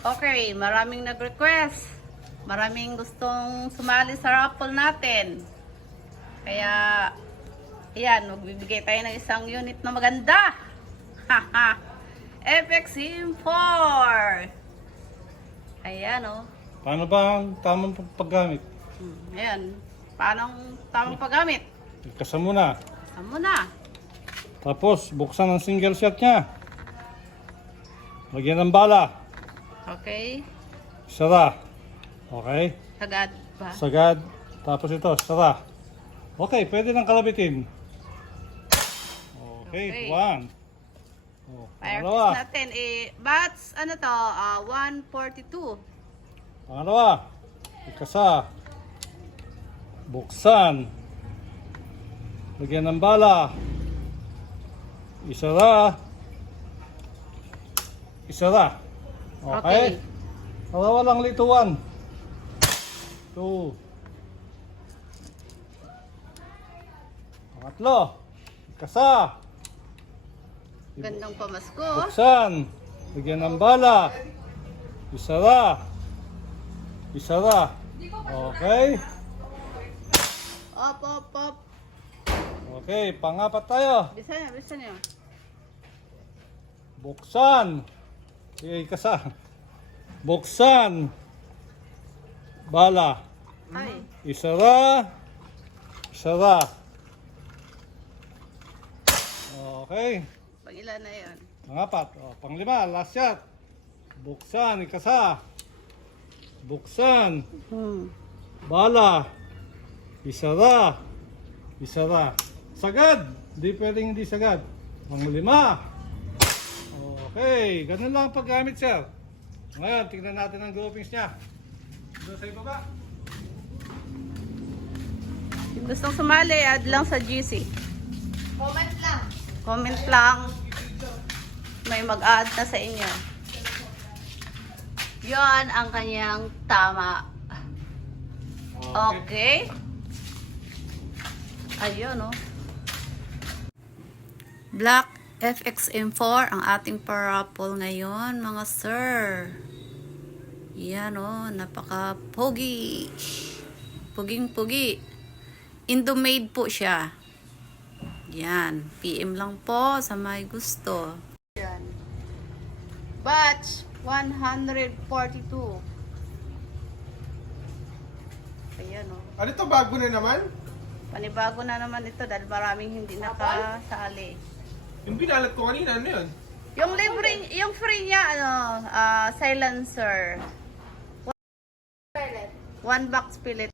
Okay, maraming nag-request. Maraming gustong sumali sa raffle natin. Kaya, yan, magbibigay tayo ng isang unit na maganda. Haha. FXM 4. Ayan, oh. Paano ba ang tamang paggamit? Ayan. Paano ang tamang paggamit? Ikasa muna. Saan mo na? Tapos, buksan ang single shot niya. Lagyan ng bala. Okay. Sara. Okay. Sagad ba? Sagad. Tapos ito, sara. Okay, pwede nang kalabitin. Okay, Okay. 1. Oh, Fire pangalawa. test natin. Bats, ano to? 142. Pangalawa. Ikasa. Buksan. Lagyan ng bala. Isara. Isara. Okay. Dalawa lang lituan. 2. Pangatlo. Ikasa. Gandang pamasko. Buksan. Lagyan ng bala. Isara. Isara. Okay. Op, op, op. Okay, pangapat tayo. Bisa niya, bisa niya. Buksan. Ikasa. Buksan. Bala. Ay. Isara. Isara. Okay. Pag ilan na yun? Pangapat. O, panglima, last shot. Buksan, ikasa. Buksan. Bala. Isara. Isara. Sagad. Hindi pwedeng hindi sagad. Panglima. Okay. Ganun lang ang paggamit, sir. Ngayon, tingnan natin ang groupings niya. Doon sa ibaba. Yung gustong sumali, add lang sa GC. Comment lang. Comment lang. May mag-add na sa inyo. Yon ang kanyang tama. Okay. Ayun, oh. Black FXM4 ang ating parapol ngayon, mga sir. Yan, oh. Napaka-pogi. Puging-pugi. Indo-made po siya. Yan. PM lang po sa may gusto. Yan. Batch 142. Ayan, oh. Ano to, bago na naman? Panibago na naman ito dahil maraming hindi nakasali. Yung binalat ko kanina, ano yun? Yung libre, yung free niya, ano, silencer. Toilet. 1 box pellet.